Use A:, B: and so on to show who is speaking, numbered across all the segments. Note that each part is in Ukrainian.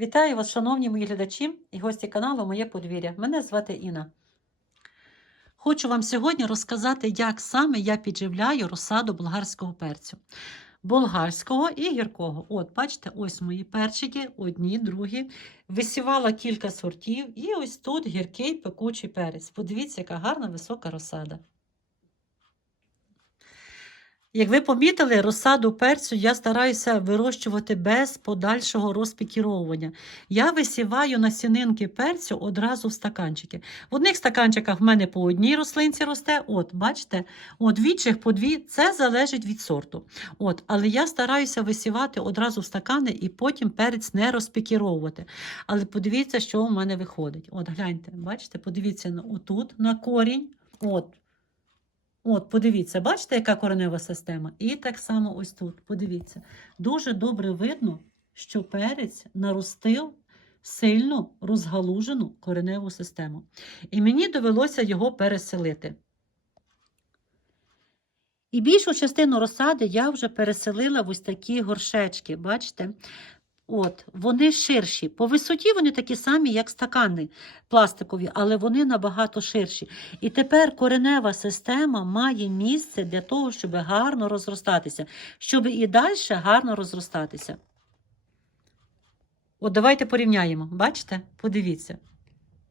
A: Вітаю вас, шановні мої глядачі і гості каналу Моє подвір'я. Мене звати Інна. Хочу вам сьогодні розказати, як саме я підживляю розсаду болгарського перцю. Болгарського і гіркого. От, бачите, ось мої перчики, одні, другі. Висівала кілька сортів, і ось тут гіркий пекучий перець. Подивіться, яка гарна висока розсада. Як ви помітили, розсаду перцю я стараюся вирощувати без подальшого розпікіровування. Я висіваю насінинки перцю одразу в стаканчики. В одних стаканчиках в мене по одній рослинці росте, от, бачите, от в інших по дві, це залежить від сорту. От, але я стараюся висівати одразу в стакани і потім перець не розпікіровувати. Але подивіться, що у мене виходить. От, гляньте, бачите, подивіться на, отут на корінь. От, От, подивіться, бачите, яка коренева система? І так само ось тут. Подивіться. Дуже добре видно, що перець наростив сильно розгалужену кореневу систему. І мені довелося його переселити. І більшу частину розсади я вже переселила в ось такі горшечки. Бачите? От, вони ширші. По висоті вони такі самі, як стакани пластикові, але вони набагато ширші. І тепер коренева система має місце для того, щоб гарно розростатися, щоб і далі гарно розростатися. От давайте порівняємо. Бачите? Подивіться.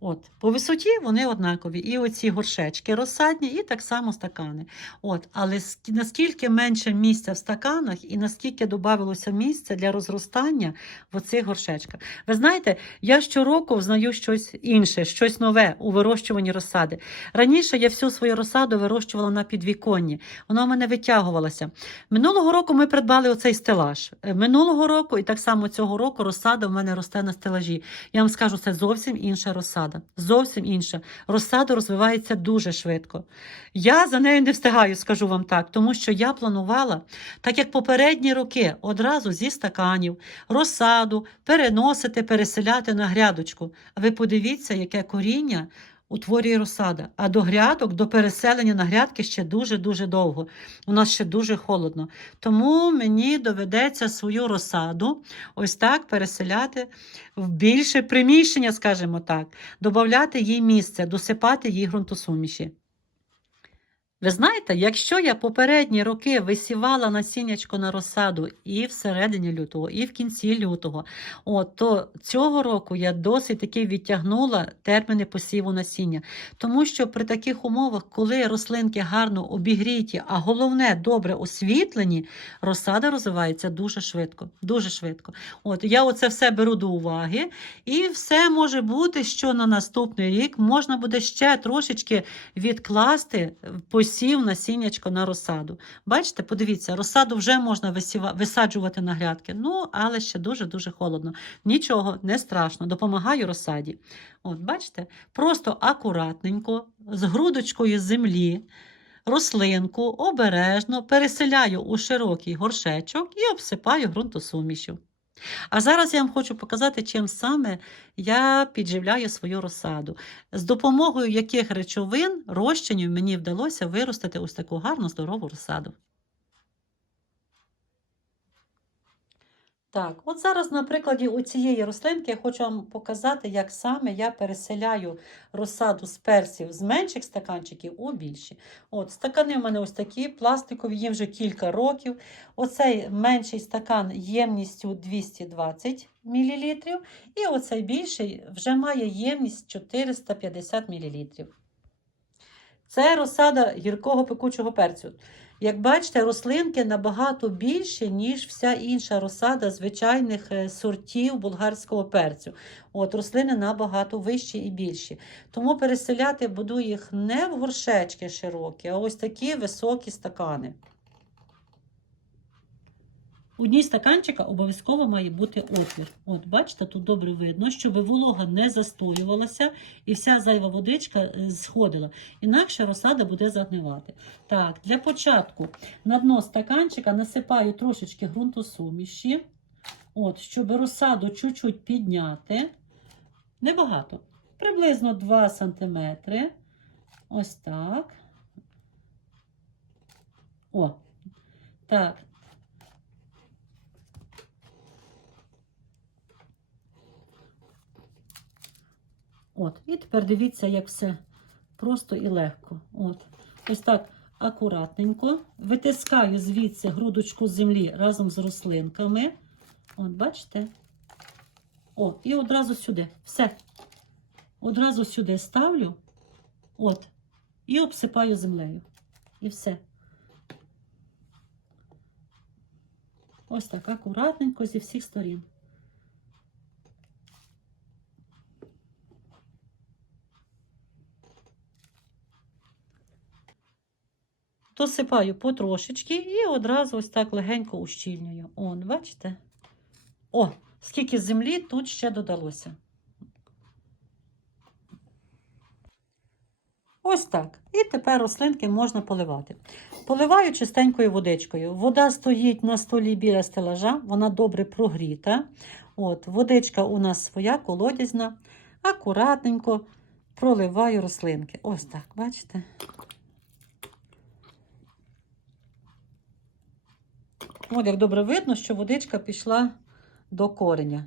A: От, по висоті вони однакові. І оці горшечки розсадні, і так само стакани. От, але наскільки менше місця в стаканах, і наскільки додавалося місця для розростання в оцих горшечках. Ви знаєте, я щороку взнаю щось інше, щось нове у вирощуванні розсади. Раніше я всю свою розсаду вирощувала на підвіконні. Вона в мене витягувалася. Минулого року ми придбали оцей стелаж. Е, Минулого року і так само цього року розсада в мене росте на стелажі. Я вам скажу, це зовсім інша розсада. Зовсім інша. Розсада розвивається дуже швидко. Я за нею не встигаю, скажу вам так, тому що я планувала, так як попередні роки, одразу зі стаканів, розсаду переносити, переселяти на грядочку. А ви подивіться, яке коріння утворює розсада. А до грядок, до переселення на грядки ще дуже-дуже довго. У нас ще дуже холодно. Тому мені доведеться свою розсаду ось так переселяти в більше приміщення, скажімо так, додати їй місце, досипати їй ґрунтосуміші. Ви знаєте, якщо я попередні роки висівала насіннячко на розсаду і всередині лютого, і в кінці лютого, от, то цього року я досить таки відтягнула терміни посіву насіння. Тому що при таких умовах, коли рослинки гарно обігріті, а головне добре освітлені, розсада розвивається дуже швидко. Дуже швидко. От, я оце все беру до уваги, і все може бути, що на наступний рік можна буде ще трошечки відкласти посів насіннячко на розсаду. Бачите, подивіться, розсаду вже можна висаджувати на грядки, ну, але ще дуже-дуже холодно. Нічого, не страшно, допомагаю розсаді. От, бачите, просто акуратненько, з грудочкою землі, рослинку обережно переселяю у широкий горшечок і обсипаю ґрунтосумішю. А зараз я вам хочу показати, чим саме я підживляю свою розсаду. З допомогою яких речовин розчинів мені вдалося виростити ось таку гарну здорову розсаду. Так, от зараз на прикладі у цієї рослинки я хочу вам показати, як саме я переселяю розсаду з персів з менших стаканчиків у більші. От, стакани в мене ось такі, пластикові, їм вже кілька років. Оцей менший стакан ємністю 220 мл, і оцей більший вже має ємність 450 мл. Це розсада гіркого пекучого перцю. Як бачите, рослинки набагато більші, ніж вся інша розсада звичайних е, сортів болгарського перцю. От рослини набагато вищі і більші. Тому переселяти буду їх не в горшечки широкі, а ось такі високі стакани. У дні стаканчика обов'язково має бути отвір. От, бачите, тут добре видно, щоб волога не застоювалася і вся зайва водичка е, сходила. Інакше розсада буде загнивати. Так, для початку на дно стаканчика насипаю трошечки ґрунтосуміші, от, щоб розсаду чуть-чуть підняти. Небагато. Приблизно 2 см. Ось так. О, так. От. І тепер дивіться, як все просто і легко. От. Ось так акуратненько. Витискаю звідси грудочку землі разом з рослинками. От, бачите? О, і одразу сюди. Все. Одразу сюди ставлю. От. І обсипаю землею. І все. Ось так, акуратненько зі всіх сторін. Досипаю потрошечки і одразу ось так легенько ущільнюю. Он, бачите? О, скільки землі тут ще додалося. Ось так. І тепер рослинки можна поливати. Поливаю чистенькою водичкою. Вода стоїть на столі біля стелажа, вона добре прогріта. От, водичка у нас своя, колодязна. Акуратненько проливаю рослинки. Ось так, бачите? От як добре видно, що водичка пішла до кореня.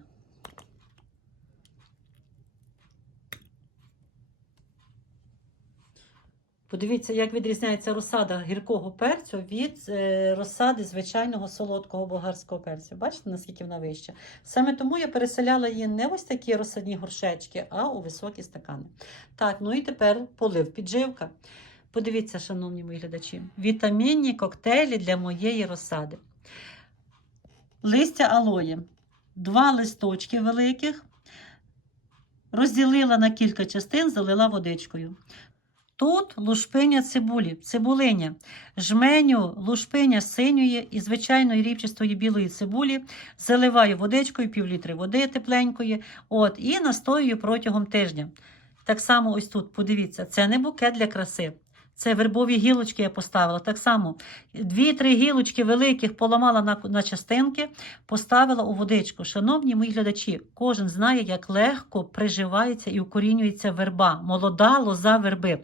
A: Подивіться, як відрізняється розсада гіркого перцю від е, розсади звичайного солодкого болгарського перцю. Бачите, наскільки вона вища? Саме тому я переселяла її не ось такі розсадні горшечки, а у високі стакани. Так, ну і тепер полив підживка. Подивіться, шановні мої глядачі, вітамінні коктейлі для моєї розсади. Листя алої. Два листочки великих. Розділила на кілька частин, залила водичкою. Тут лушпиня цибулі, цибулиня, жменю лушпиня синьої і звичайної рівчастої білої цибулі, заливаю водичкою, півлітри води тепленької, от, і настоюю протягом тижня. Так само ось тут, подивіться, це не букет для краси. Це вербові гілочки я поставила. Так само дві-три гілочки великих поламала на, на частинки, поставила у водичку. Шановні мої глядачі, кожен знає, як легко приживається і укорінюється верба, молода лоза верби.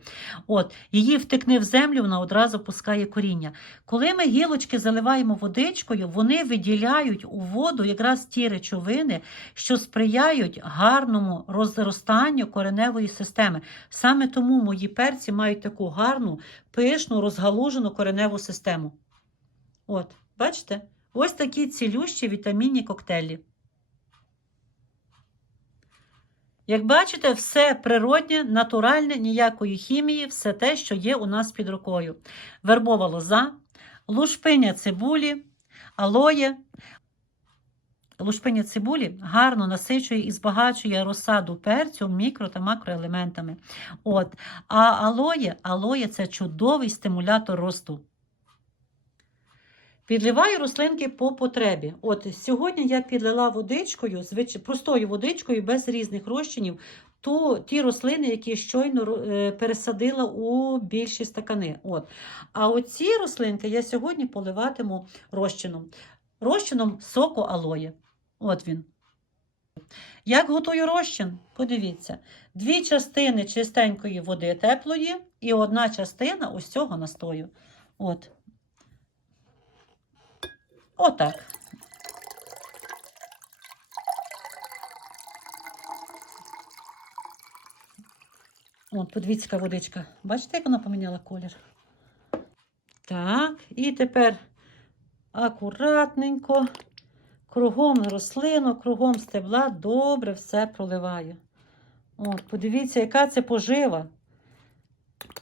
A: От, Її втекне в землю, вона одразу пускає коріння. Коли ми гілочки заливаємо водичкою, вони виділяють у воду якраз ті речовини, що сприяють гарному розростанню кореневої системи. Саме тому мої перці мають таку гарну, пишну, розгалужену кореневу систему. От, бачите? Ось такі цілющі вітамінні коктейлі. Як бачите, все природнє, натуральне, ніякої хімії, все те, що є у нас під рукою. Вербова лоза, лушпиня цибулі, алоє. Лушпиня цибулі гарно насичує і збагачує розсаду перцю мікро та макроелементами. От. А алоє, алоє це чудовий стимулятор росту. Підливаю рослинки по потребі. От Сьогодні я підлила водичкою, звич... простою водичкою без різних розчинів, то ті рослини, які щойно е, пересадила у більші стакани. От. А оці рослинки я сьогодні поливатиму розчином. Розчином соку алоє. От він. Як готую розчин? Подивіться, дві частини чистенької води теплої і одна частина ось цього настою. От. Отак. От, подивіться, водичка. Бачите, як вона поміняла колір? Так, і тепер акуратненько, кругом рослину, кругом стебла, добре все проливаю. От, подивіться, яка це пожива.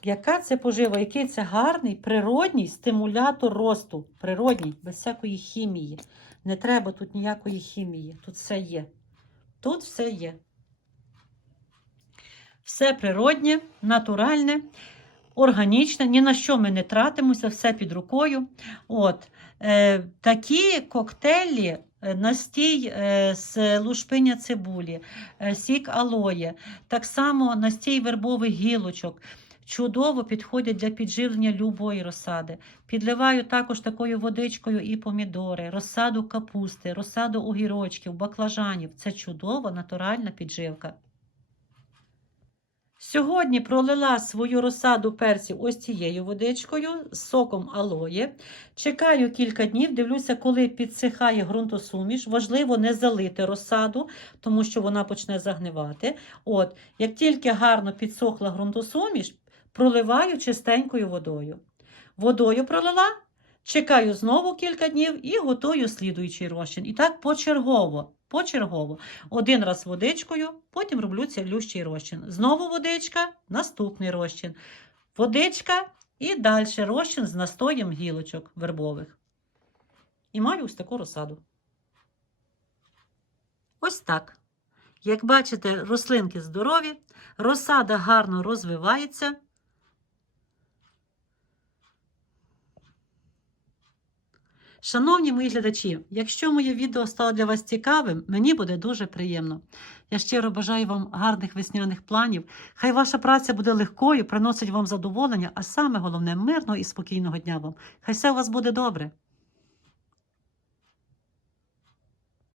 A: Яка це пожива, який це гарний природній стимулятор росту. Природній, без всякої хімії. Не треба тут ніякої хімії. Тут все є. Тут все є. Все природнє, натуральне, органічне, ні на що ми не тратимося, все під рукою. От. Е, Такі коктейлі, настій е, з лушпиня цибулі, е, сік алоє, так само настій вербових гілочок. Чудово підходять для підживлення любої розсади. Підливаю також такою водичкою і помідори, розсаду капусти, розсаду огірочків, баклажанів. Це чудова натуральна підживка. Сьогодні пролила свою розсаду перців ось цією водичкою з соком алоє. Чекаю кілька днів, дивлюся, коли підсихає ґрунтосуміш. Важливо не залити розсаду, тому що вона почне загнивати. От, як тільки гарно підсохла ґрунтосуміш, проливаю чистенькою водою. Водою пролила, чекаю знову кілька днів і готую слідуючий розчин. І так почергово. Почергово. Один раз водичкою, потім роблю цілющий розчин. Знову водичка, наступний розчин. Водичка і далі розчин з настоєм гілочок вербових. І маю ось таку розсаду. Ось так. Як бачите, рослинки здорові, розсада гарно розвивається. Шановні мої глядачі, якщо моє відео стало для вас цікавим, мені буде дуже приємно. Я щиро бажаю вам гарних весняних планів. Хай ваша праця буде легкою, приносить вам задоволення, а саме головне мирного і спокійного дня вам. Хай все у вас буде добре.